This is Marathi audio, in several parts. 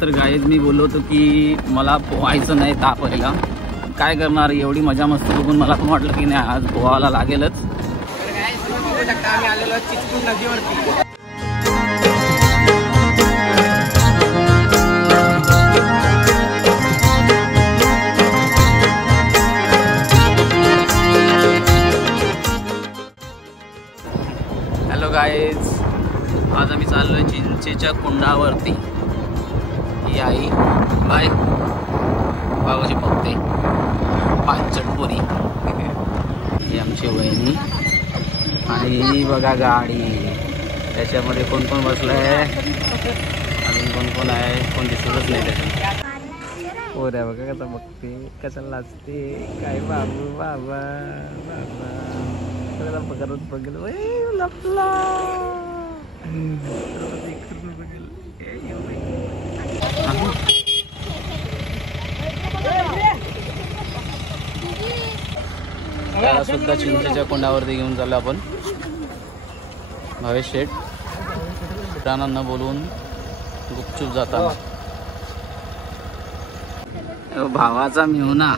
तर गाईज मी बोललो होतो की मला पोहायचं नाही तापयला, काय करणार, एवढी मजा मस्ती बघून मला पण वाटलं की नाही आज पोहायला लागेलच. आम्ही आलेलो चिचपूर नदीवरती. हॅलो गाईज, आज आम्ही चाललोय चिंचेच्या कुंडावरती. ही आई बाय बाबाची बघते पाचटपुरी, ही आमची वहिनी आणि ही बघा गाडी, त्याच्यामध्ये कोण कोण बसलंय, अजून कोण कोण आहे, कोण दिसतच नाही त्याच्यात. हो रे बघा कसं बघते, कसं लाजते, काय बाबू बाबा बाबा पकडत बघेल लपला त्याला सुद्धा चिंचेच्या कोंडावरती घेऊन चाललो आपण. भावेश शेठ राणांना बोलवून गुपचूप जाताना. भावाचा मेहुणा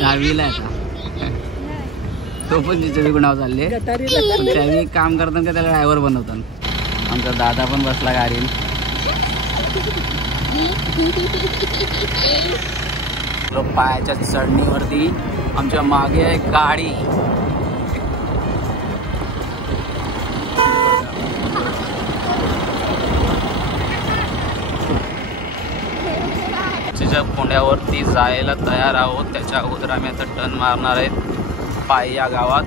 गावीला आहे, तो पण चिंचेच्या कोंडावर चालले. त्यावेळी काम करताना का त्याला ड्रायव्हर बनवतात. आमचा दादा पण बसला गाडीत. पायाच्या चढणीवरती आमच्या मागे आहे गाडी. चिंचेच्या कोंड्यावरती जायला तयार आहोत. त्याच्या अगोदर आम्ही आता टर्न मारणार आहेत पाय या गावात.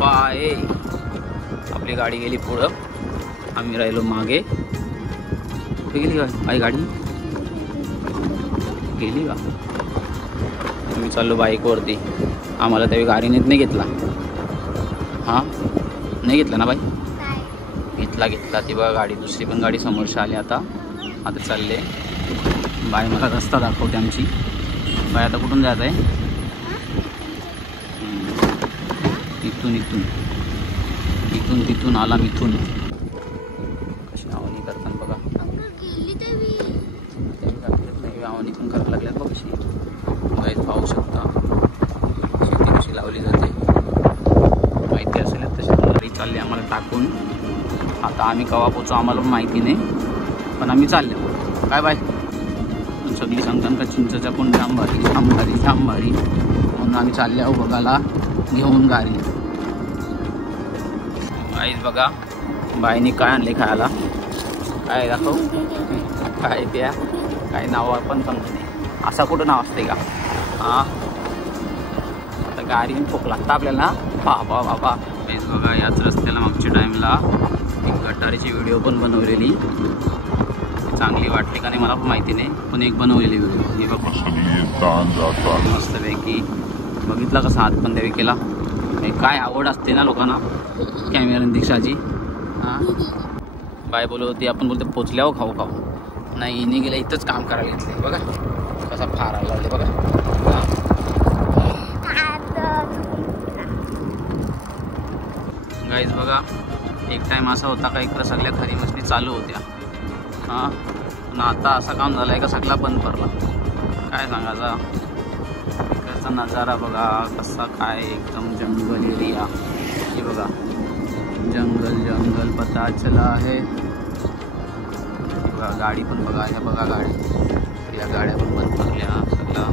पाय आपली गाडी गेली पुढं, आम्ही राहिलो मागे. कुठे गेली बाई गाडी, गेली का? मी चाललो बाईकवरती. आम्हाला त्यावेळी गाडीनेच नाही घेतला. हां नाही घेतला ना बाई? घेतला ती बघा गाडी, दुसरी पण गाडी समोरची आली. आता चालले. बाई मला रस्ता दाखवते आमची. बाई आता कुठून जात आहे? इथून तिथून आला मिथून. कशी आवणी करतात बघा, आवणी पण करायला लागल्यात बघ कशी. गाईज पाहू शकता शेती कशी लावली जाते. माहिती असेल तशी गाडी चालली आम्हाला टाकून. आता आम्ही कवा पोचू आम्हाला पण माहिती नाही, पण आम्ही चाललो. काय बाय सगळी सांगतात का चिंचेच्या कोण जाम भारी म्हणून आम्ही चालले आहो बघायला घेऊन गाडी. गाईज बघा बाईने काय आणले खायला, काय दाखव, काय द्या, काय नाव पण समजत नाही. असा कुठं नाव असते का? हां आता गाडीने ठोक लागतं आपल्याला ना. बाबा गाईज बघा याच रस्त्याला मागच्या टाईमला एक गटारीची व्हिडिओ पण बनवलेली. चांगली वाटली का नाही मला पण माहिती नाही, पण एक बनवलेली व्हिडिओ. ही बघा मस्तपैकी बघितला कसा हात पण द्यावी केला. काय आवड असते ना लोकांना कॅमेरा दिक्षाची. हां बाय बोलत होती, आपण बोलतो पोचल्यावर खाऊ. नाही हिने गेला इथंच काम करायला घेतले. बघा कसा फारायला लागले बघा. गाईज बघा एक टाईम असा होता का इकडं सगळ्या खरी मछली चालू होत्या. हां पण आता असा काम झाला आहे का सगळा बंद पडला. काय सांगायचा, इकडचा नजारा बघा कसा, काय एकदम जंगल एरिया. हे बघा जंगल पता चला आहे. बघा गाडी पण बघा, ह्या बघा गाडी, या गाड्या पण बंद पडल्या, सगळा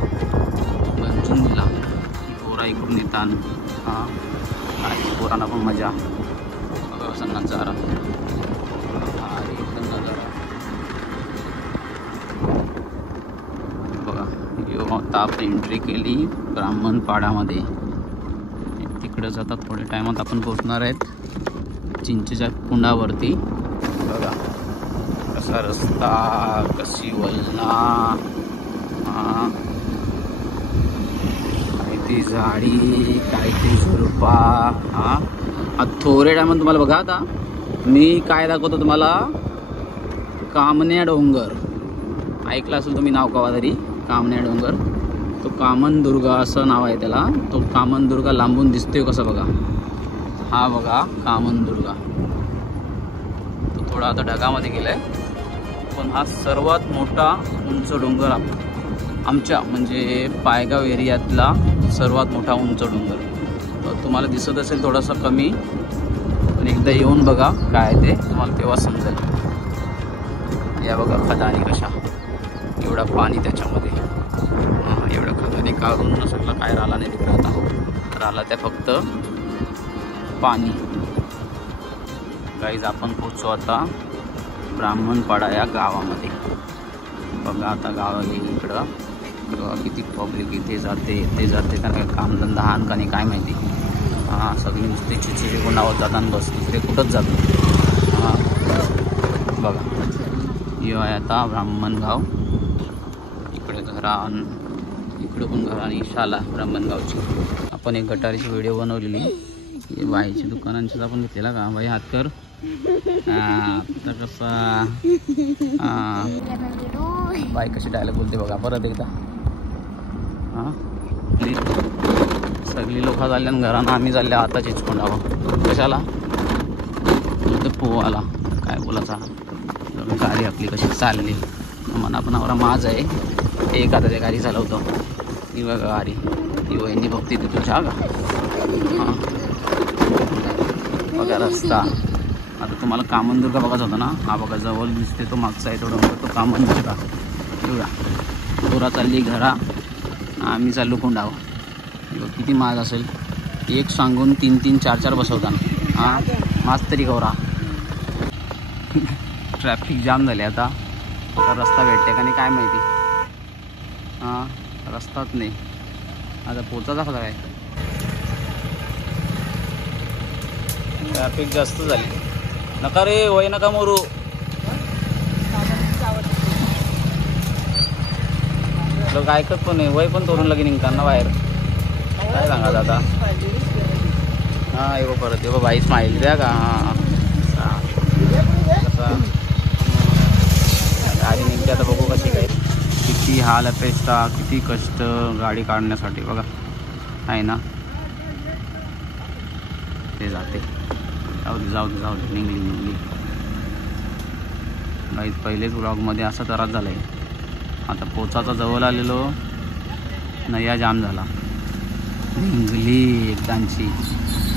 बंदून दिला. पोरा इकडून येतात. हां काय पोरांना पण मजा. बघा असा नजारा, एकदम नजारा बघा. आता आपण एंट्री केली ब्राह्मणपाड्यामध्ये. तिकडे जातात थोड्या टायमात आपण पोहोचणार आहेत चिंचेच्या कुंडावरती. बघा कसा रस्ता, कशी वलना, काय ती झाडी, काय ती झुडपा. हां थोड्या टायमात तुम्हाला बघा. आता मी काय दाखवतो तुम्हाला, कामण्या डोंगर ऐकलं असेल तुम्ही नाव कवा तरी. कामण्या डोंगर तो कामनदुर्गा असं नाव आहे त्याला. तो कामनदुर्गा लांबून दिसतोय कसं बघा. हा बघा कामनदुर्गा. तो थोडा आता ढगामध्ये गेलाय. पण हा सर्वात मोठा उंच डोंगर आमच्या म्हणजे पायगाव एरियातला सर्वात मोठा उंच डोंगर. तुम्हाला दिसत असेल थोडासा कमी, पण एकदा येऊन बघा काय ते तुम्हाला तेव्हा समजेल. या बघा खदानी कशा, एवढा पाणी त्याच्यामध्ये, एवढं खदानी काढून सगळं काय राहिला नाही तिकडे. आता राहिला त्या फक्त पाणी. गाईज आपण पोचतो आता ब्राह्मणपाडा या गावामध्ये. बघा आता गाव येईल इकडं. किती पब्लिक इथे जाते ते जाते, कारण काय कामधंदा हान का नाही काय माहिती. हां सगळी नुसती चिचिरी गुंडावत जातात बस, दुसरे कुठंच जातो. हां बघा यो आहे आता ब्राह्मणगाव. इकडे घरान, इकडे पण घरान ही शाला ब्राह्मणगावची. आपण एक गटारीची व्हिडिओ बनवलेली, बाईची दुकानांची आपण घेतलेला का बाई हात कर. आता कसा बाई कशी डायलॉग बोलते बघा परत एकदा. हां सगळी लोक झाल्या घरानं, आम्ही झाल्या आता चिचकोंड आहो. कशाला ते पोवाला काय बोलायचा. गाडी आपली कशी चालली, मना पण आवरा माझ आहे. एक आता त्या गाडी चालवतो ही बघा गाडी, ही वहिनी बघते ते तुझ्या का. हां बघा रस्ता. आता तुम्हाला कामनदुर्गा बघायचा होता ना, हा बघा जवळ दिसते तो मागचा आहे थोडं, तो कामनदुर्गा. बघा पोरा चालली घरा, आम्ही चाललो कोंडाव. किती महाग असेल, एक सांगून 3-3, 4-4 बसवताना. हां मास्क तरी गौरा. ट्रॅफिक जाम झाले आता रस्ता भेटते का नाही काय माहिती. हां रस्ताच नाही, आता पोचायचा खरा काय. ट्रॅफिक जास्त झाली. नका रे वय नका मोरू. लोक ऐकत पण नाही, वय पण तोरून लगे निघताना बाहेर. काय सांगा आता. हां येऊ परत येऊ बाई स्माईल द्या का. हां गाडी निघते आता बघू कशी काय. किती हाल अपेक्षा, किती कष्ट गाडी काढण्यासाठी बघा आहे ना. ते जाते, जाऊ दे जाऊ दे जाऊ दे, निघली. गाईत पहिलेच ब्लॉगमध्ये असा त्रास झाला आहे. आता पोचाचा जवळ आलेलो नया जाम झाला. निघली एकदांची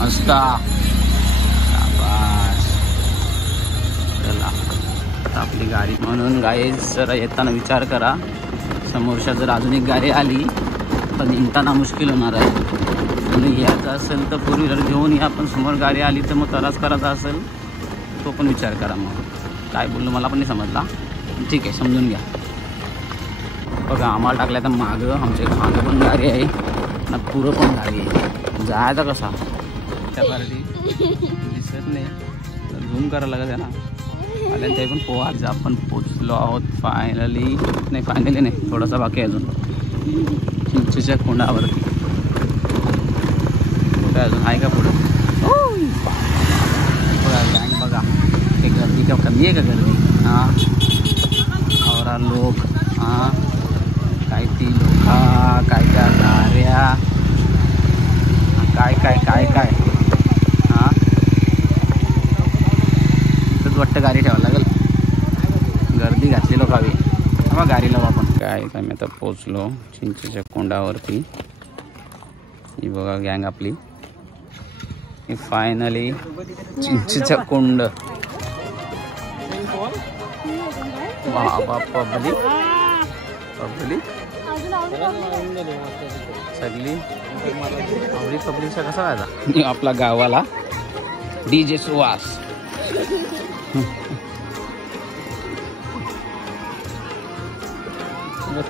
मस्ता. चला आता आपली गाडी म्हणून गाई जरा येताना विचार करा. समोरच्या जर अजून एक गाडी आली तर निघताना मुश्किल होणार आहे. आणि यायचं असेल तर फोर व्हीलर घेऊन या, पण समोर गाडी आली तर मग त्रास करायचा असेल तो पण विचार करा. मग काय बोललो मला पण नाही समजला, ठीक आहे समजून घ्या. बघा आम्हाला टाकल्या तर मागं, आमच्या मागं पण गाडी आहे ना, पुरं पण गाडी आहे. जायचा कसा त्या पार्टी दिसत नाही तर झूम करायला लागत आहे ना. आल्या ते पण पोहायचं. आपण पोचलो आहोत फायनली. नाही फायनली नाही, थोडासा बाकी आहे अजून चिंचेच्या कोंडावरती. कुठं अजून आहे का पुढं. बघा गँग बघा, ते गर्दी का कमी आहे का गर्दी. हां औरा लोक, हां काय ती लोक, काय त्या गाड्या, काय काय काय काय. हां इथंच वाटतं गाडी ठेवावं लागेल, गर्दी घातली लोक हवी. मग गाडी लावू आपण. काय काय मी आता पोचलो चिंचेच्या कोंडावरती. ही बघा गँग आपली फायनली चिंचेचा कोंड. बाबा पब्लिक पब्लिक सगळी आवडी पब्लिकचा कसा व्हायचा. आपला गावाला DJ सुहास.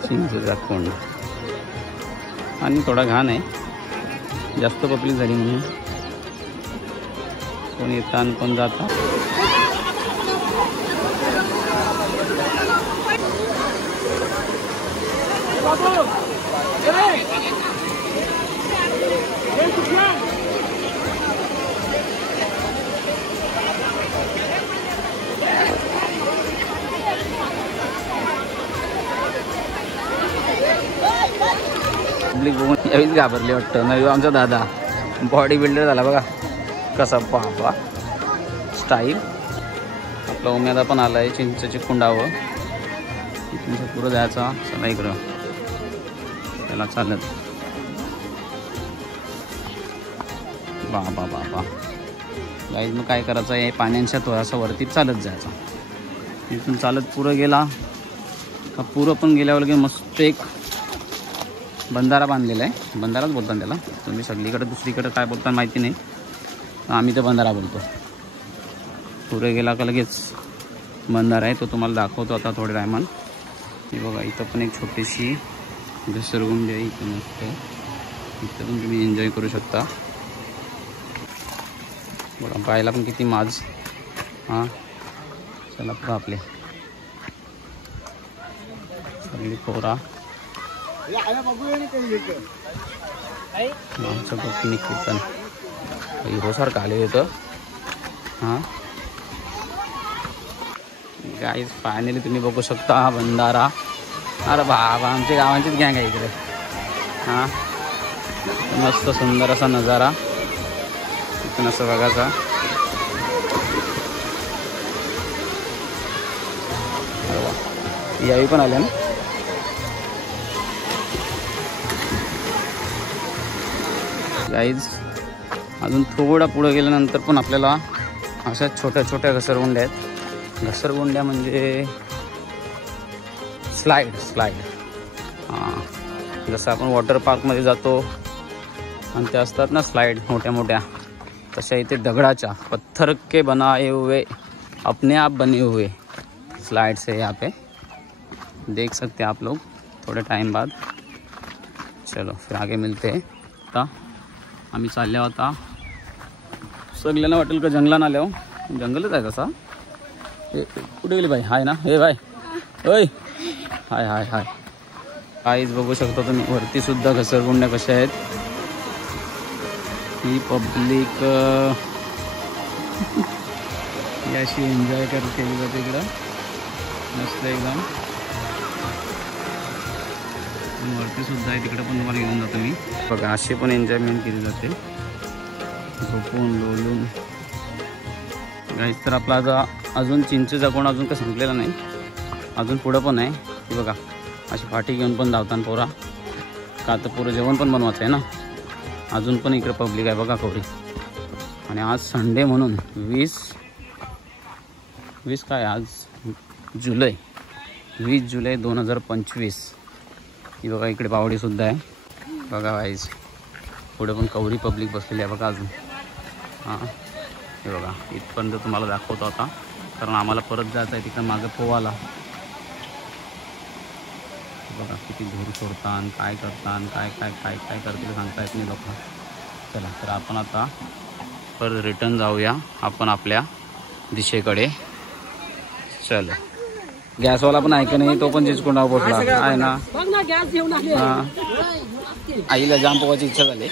चिंचेचा कोंड आणि थोडा घाण आहे, जास्त पब्लिक झाली म्हणून. कोण येतात आणि कोण जातात. पब्लिक बघून यावीच घाबरली वाटतं. नवी आमचा दादा बॉडी बिल्डर झाला बघा कसा. बाबा स्टाईल. आपला उमेदा पण आला आहे चिंचेची कुंडावं. इथून पुढं जायचा. चला इकडं त्याला चालत. बाबा बाबा गाईज मग काय करायचं आहे, पाण्याच्या थोडासा वरती चालत जायचा. इथून चालत पुढं गेला का पुरं पण गेल्यावर लगे मस्त एक बंधारा बांधलेला आहे. बंधाराच बोलतात त्याला, तुम्ही सगळीकडे दुसरीकडे काय बोलता माहिती नाही, आम्ही तर बंधारा बोलतो. पुढे गेला का लगेच बंधारा आहे, तो तुम्हाला दाखवतो आता थोडे टायमान. हे बघा इथं पण एक छोटीशी घसरगुंडी आहे. इथं मस्त इथं पण तुम्ही एन्जॉय करू शकता. बघा पाहायला पण किती माज. हां चला पुढं आपले सगळी पोरा आमचं भक्ती कीर्तन हिरोसारखं आले होतं. हां गाईज फायनली तुम्ही बघू शकता हा बंधारा. अरे बाबा आमच्या गावांचीच गँग आहे इकडे. हां मस्त सुंदर असा नजारा इथून असं बघायचा. यावी पण आल्या ना. गाईज अजून थोडा पुढे गेल्यानंतर पण आपल्याला अशा छोट्या छोट्या घसरगुंड्या आहेत. घसरगुंड्या म्हणजे स्लाईड. हां जसं आपण वॉटर पार्कमध्ये जातो आणि ते असतात ना स्लाईड मोठ्या मोठ्या, तशा इथे दगडाच्या पत्थर के बनाए हुए अपने आप बने हुए स्लाइड्स है यहाँ पे, देख सकते हैं आप लोग थोड़े टाइम बाद. चलो फिर आगे मिलते हैं. आता आम्ही चाललो आता. सगळ्यांना वाटेल का जंगलात आलो, जंगलच आहे तसा. हे कुठे गेली बाई? हाय ना हे बाय. ओय हाय हाय हाय. काहीच बघू शकता तुम्ही वरती सुद्धा घसरगुंड्या कशा आहेत. ही पब्लिक याशी एन्जॉय करते तिकडं मस्त एकदम. वरती सुद्धा आहे, तिकडं पण तुम्हाला घेऊन जातो मी. बघा अशी पण एन्जॉयमेंट केली जाते झोपून लोळून. गाईस तर आपला आता अजून चिंचेचा कोण अजून काही संपलेला नाही, अजून पुढं पण आहे. हे बघा अशी पाठी घेऊन पण धावताना पोरा, का तर पुरं जेवण पण बनवायचं आहे ना. अजून पण इकडे पब्लिक आहे बघा कवरी. आणि आज संडे म्हणून 20 काय आज जुलै 20 जुलै 2025. ही बघा इकडे बावडीसुद्धा आहे बघा गाईज. पुढे पण कवरी पब्लिक बसलेली आहे बघा अजून. हां हे बघा इथपर्यंत तुम्हाला दाखवतो आता, कारण आम्हाला परत जायचं आहे तिकडं मागं पोवाला. बघा किती धूर सोडतात, काय करतात, काय काय काय काय करतील सांगता येत नाही लोक. चला तर आपण आता परत रिटर्न जाऊया आपण आपल्या दिशेकडे. चलो गॅसवाला पण आहे का नाही, तो पण चिचकुंडा पोचला आहे ना. हां आईला जाम पोवायची इच्छा झाली.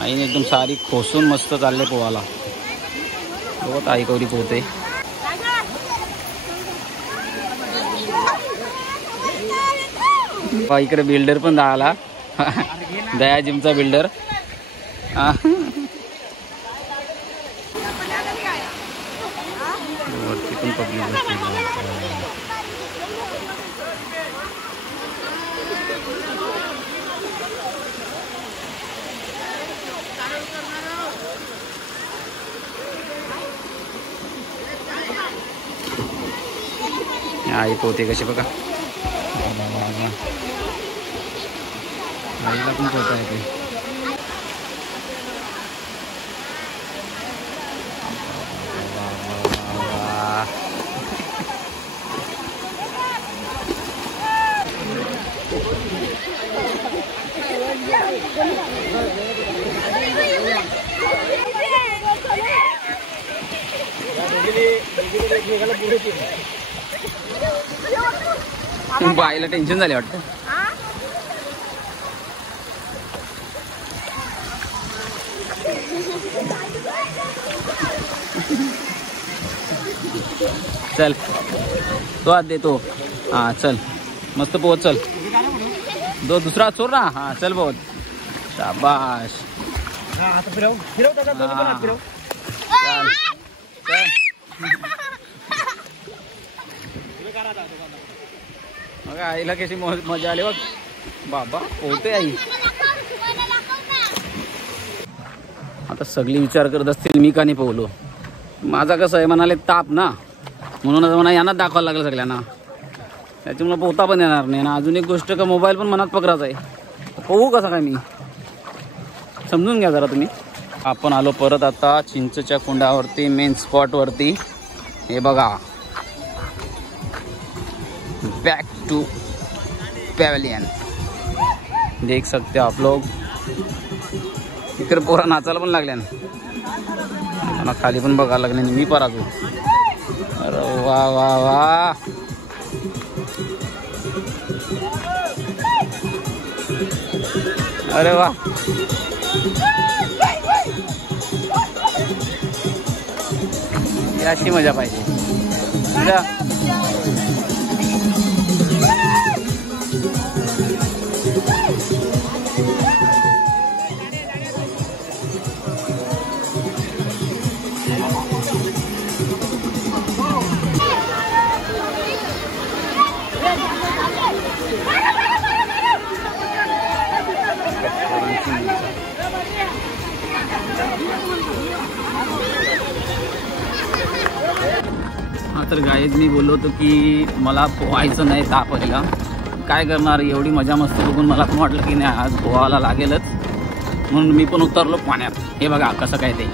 आईने एकदम सारी खोसून मस्त चालले पोवाला. बघत आई कवरी पोहते. इकडे बिल्डर पण आला दया जिमचा बिल्डर. वरती पण पब्लिक आई पोहते कशी बघा. आईला पण पोहता येते. बाईला टेन्शन झाले वाटतं. चल तो हात दे तो. हाँ चल मस्त पोहत चल. दो दूसरा चोर ना. हाँ चल पोहत. शाबाश. चल बघा आईला कशी मजा आली बघ. बाबा पोहते आई. आता सगळी विचार करत असतील मी का नाही पोहलो. माझा कसं आहे म्हणाले ताप ना, म्हणून म्हणा यांना दाखवायला लागलं सगळ्यांना. त्याच्यामुळे पोहता पण येणार नाही ना. अजून एक गोष्ट का मोबाईल पण मनात पकडायचा आहे. पोहू कसा काय मी, समजून घ्या जरा तुम्ही. आपण आलो परत आता चिंचच्या कुंडावरती, मेन स्पॉटवरती. हे बघा बैक टू पॅव्हलियन देख सकते आप लोग. इकडे पोरा नाचायला पण लागल्या मला, खाली पण बघायला लागले मी पर अजून. अरे वा वा वा. अरे वा. अशी मजा पाहिजे. हा तर गाईज मी बोललो होतो की मला पोहायचं नाही ताप आलेला. काय करणार, एवढी मजा मस्ती बघून मला पण वाटलं की नाही आज पोहायला लागेलच, म्हणून मी पण उतरलो पाण्यात. हे बघा कसं काय ते.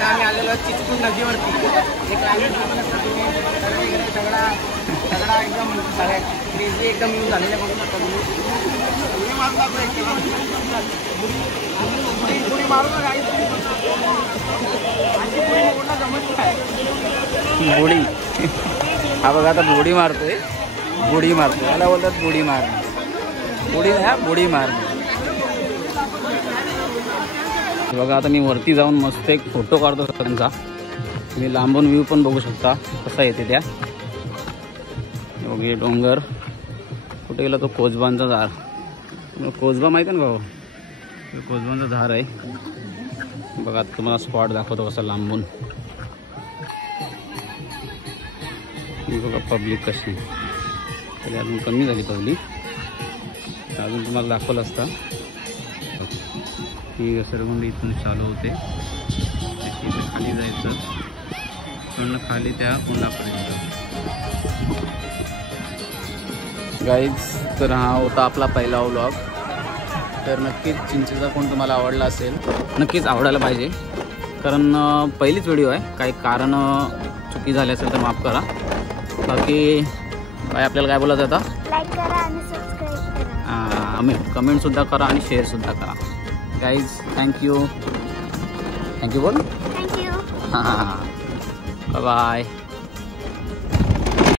आम्ही आलेलो चिचपूर नदीवरती. एक सगळा एकदम क्रेझी एकदम यूज झालेला बघू शकता तुम्ही. बुडी. हा बघा आता बुडी मारतोय. बुडी मारतोय याला बोलतात बुडी मारणे. बुडी नाही, बुडी मारणे. बघा आता मी वरती जाऊन मस्त एक फोटो काढतो त्यांचा. तुम्ही लांबून व्ह्यू पण बघू शकता कसा येते त्या. बघे डोंगर. कुठे गेला तो कोजबांचा झाड. कोजबा माहिती आहे ना भाऊ, कोजबांचा झाड आहे. बघा तुम्हाला स्पॉट दाखवतो कसा लांबून. बघा पब्लिक कशी, तरी अजून कमी झाली पब्लिक. अजून तुम्हाला दाखवलं असता. ही घसरगुंडी इथून चालू होते, इथे खाली जायचं, पूर्ण खाली त्या कुंडापर्यंत. गाईज तर हा होता आपला पहिला व्लॉग. तर नक्कीच चिंचेचा कोण तुम्हाला आवडला असेल, नक्कीच आवडायला पाहिजे, कारण पहिलीच व्हिडिओ आहे. काही कारण चुकी झाली असेल तर माफ करा. बाकी काय आपल्याला काय बोलायचं आता, लाईक करा आणि सबस्क्राईब करा, कमेंटसुद्धा करा आणि शेअरसुद्धा करा. Guys thank you. थँक्यू बोल. थँक्यू. हां बाय.